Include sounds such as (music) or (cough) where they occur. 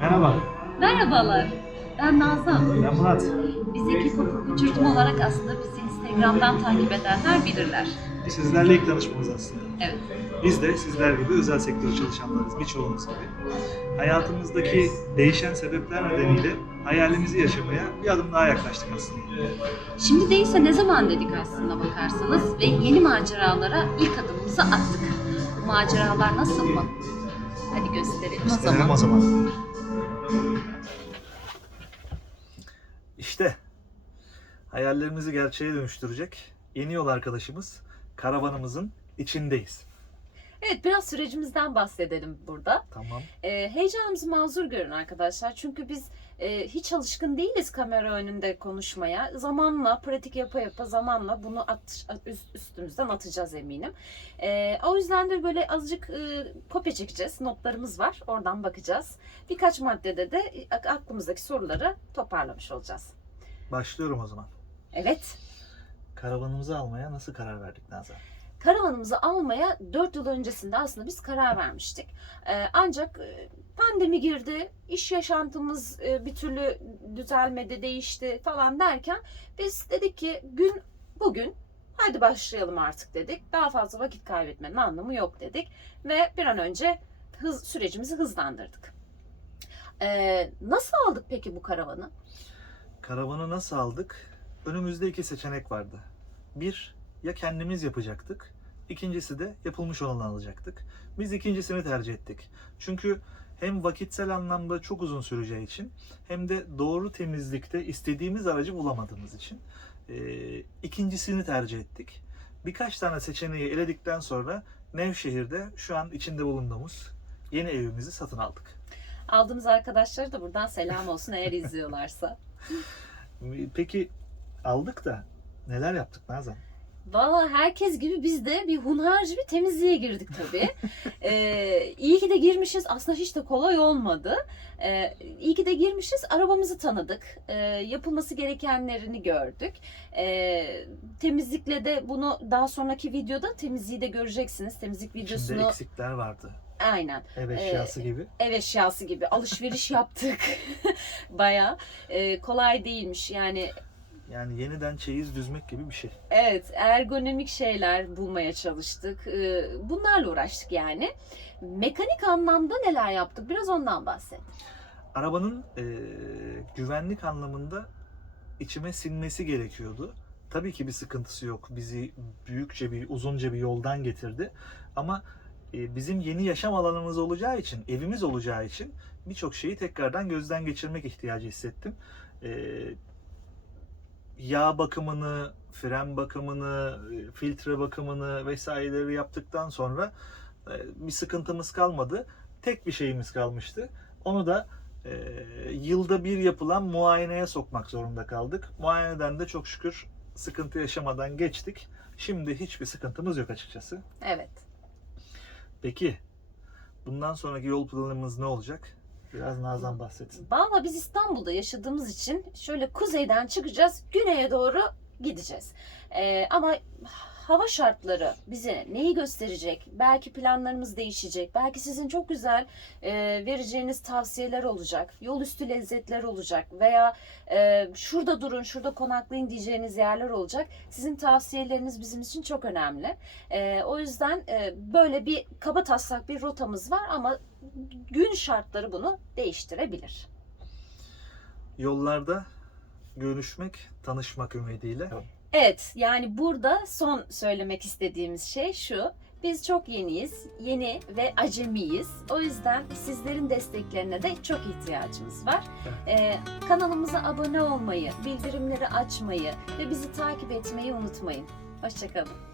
Merhaba, Merhabalar. Ben Nazan. ben Murat. Biz ekip hukuk uçurtma olarak aslında bizi Instagram'dan takip edenler bilirler. Sizlerle ilk tanışmamız aslında. Evet. Biz de sizler gibi özel sektör çalışanlarız, birçoğumuz gibi. Hayatımızdaki değişen sebepler nedeniyle hayalimizi yaşamaya bir adım daha yaklaştık aslında. Şimdi değilse ne zaman dedik aslında bakarsanız ve yeni maceralara ilk adımımızı attık. Maceralar nasıl mı? Hadi gösterelim o Gösterelim zaman. o zaman. İşte hayallerimizi gerçeğe dönüştürecek yeni yol arkadaşımız karavanımızın içindeyiz. Evet biraz sürecimizden bahsedelim burada. Tamam. Ee, heyecanımızı mazur görün arkadaşlar. Çünkü biz e, hiç alışkın değiliz kamera önünde konuşmaya. Zamanla, pratik yapa yapa zamanla bunu at, üst- üstümüzden atacağız eminim. Ee, o yüzden de böyle azıcık e, kopya çekeceğiz. Notlarımız var. Oradan bakacağız. Birkaç maddede de e, aklımızdaki soruları toparlamış olacağız. Başlıyorum o zaman. Evet. Karavanımızı almaya nasıl karar verdik Nazan? Karavanımızı almaya 4 yıl öncesinde aslında biz karar vermiştik. Ee, ancak e, pandemi girdi, iş yaşantımız e, bir türlü düzelmedi, değişti falan derken biz dedik ki gün bugün hadi başlayalım artık dedik. Daha fazla vakit kaybetmenin anlamı yok dedik ve bir an önce hız sürecimizi hızlandırdık. Ee, nasıl aldık peki bu karavanı? Karavanı nasıl aldık? Önümüzde iki seçenek vardı. Bir, ya kendimiz yapacaktık. İkincisi de yapılmış olanı alacaktık. Biz ikincisini tercih ettik. Çünkü hem vakitsel anlamda çok uzun süreceği için hem de doğru temizlikte istediğimiz aracı bulamadığımız için eee, ikincisini tercih ettik. Birkaç tane seçeneği eledikten sonra Nevşehir'de şu an içinde bulunduğumuz yeni evimizi satın aldık. Aldığımız arkadaşlara da buradan selam olsun eğer izliyorlarsa. (laughs) Peki aldık da neler yaptık Nazan? Valla herkes gibi biz de bir hunharca bir temizliğe girdik tabii. (laughs) ee, iyi ki de girmişiz. Aslında hiç de kolay olmadı. Ee, iyi ki de girmişiz. Arabamızı tanıdık. Ee, yapılması gerekenlerini gördük. Ee, temizlikle de bunu daha sonraki videoda temizliği de göreceksiniz. Temizlik videosunu eksikler vardı. aynen Ev eşyası gibi. ev eşyası gibi alışveriş (laughs) yaptık. (laughs) Baya kolay değilmiş. Yani Yani yeniden çeyiz düzmek gibi bir şey. Evet, ergonomik şeyler bulmaya çalıştık. Ee, Bunlarla uğraştık yani. Mekanik anlamda neler yaptık? Biraz ondan bahset. Arabanın eee, güvenlik anlamında içime sinmesi gerekiyordu. Tabii ki bir sıkıntısı yok. Bizi büyükçe bir, uzunca bir yoldan getirdi. Ama e, bizim yeni yaşam alanımız olacağı için, evimiz olacağı için birçok şeyi tekrardan gözden geçirmek ihtiyacı hissettim. Yağ bakımını, fren bakımını, e, filtre bakımını vesaireleri yaptıktan sonra e, bir sıkıntımız kalmadı. Tek bir şeyimiz kalmıştı. Onu da e, yılda bir yapılan muayeneye sokmak zorunda kaldık. Muayeneden de çok şükür sıkıntı yaşamadan geçtik. Şimdi hiçbir sıkıntımız yok açıkçası. Evet. Peki bundan sonraki yol planımız ne olacak? Biraz Nazan bahsetsin. Valla biz İstanbul'da yaşadığımız için şöyle kuzeyden çıkacağız, güneye doğru gideceğiz. Ee, ama hava şartları bize neyi gösterecek? Belki planlarımız değişecek. Belki sizin çok güzel e, vereceğiniz tavsiyeler olacak. Yol üstü lezzetler olacak. Veya e, şurada durun, şurada konaklayın diyeceğiniz yerler olacak. Sizin tavsiyeleriniz bizim için çok önemli. E, o yüzden e, böyle bir kaba taslak bir rotamız var ama gün şartları bunu değiştirebilir. Yollarda görüşmek, tanışmak ümidiyle. Evet, yani burada son söylemek istediğimiz şey şu. Biz çok yeniyiz, yeni ve acemiyiz. O yüzden sizlerin desteklerine de çok ihtiyacımız var. Ee, kanalımıza abone olmayı, bildirimleri açmayı ve bizi takip etmeyi unutmayın. Hoşçakalın.